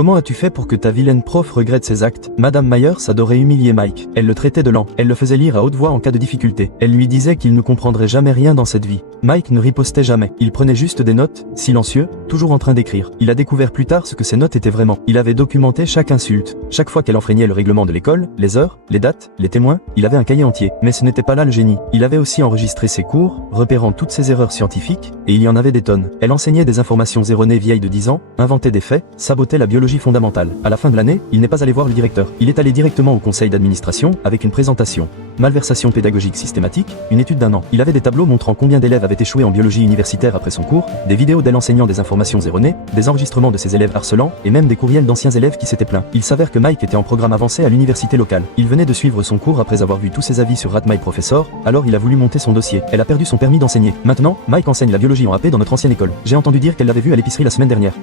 Comment as-tu fait pour que ta vilaine prof regrette ses actes? Madame Myers adorait humilier Mike. Elle le traitait de lent. Elle le faisait lire à haute voix en cas de difficulté. Elle lui disait qu'il ne comprendrait jamais rien dans cette vie. Mike ne ripostait jamais. Il prenait juste des notes, silencieux, toujours en train d'écrire. Il a découvert plus tard ce que ces notes étaient vraiment. Il avait documenté chaque insulte. Chaque fois qu'elle enfreignait le règlement de l'école, les heures, les dates, les témoins, il avait un cahier entier. Mais ce n'était pas là le génie. Il avait aussi enregistré ses cours, repérant toutes ses erreurs scientifiques, et il y en avait des tonnes. Elle enseignait des informations erronées vieilles de 10 ans, inventait des faits, sabotait la biologie fondamentale. À la fin de l'année, il n'est pas allé voir le directeur. Il est allé directement au conseil d'administration avec une présentation. Malversation pédagogique systématique, une étude d'1 an. Il avait des tableaux montrant combien d'élèves avaient échoué en biologie universitaire après son cours, des vidéos d'elle enseignant des informations erronées, des enregistrements de ses élèves harcelants, et même des courriels d'anciens élèves qui s'étaient plaints. Il s'avère que Mike était en programme avancé à l'université locale. Il venait de suivre son cours après avoir vu tous ses avis sur Rat My Professor, alors il a voulu monter son dossier. Elle a perdu son permis d'enseigner. Maintenant, Mike enseigne la biologie en AP dans notre ancienne école. J'ai entendu dire qu'elle l'avait vu à l'épicerie la semaine dernière.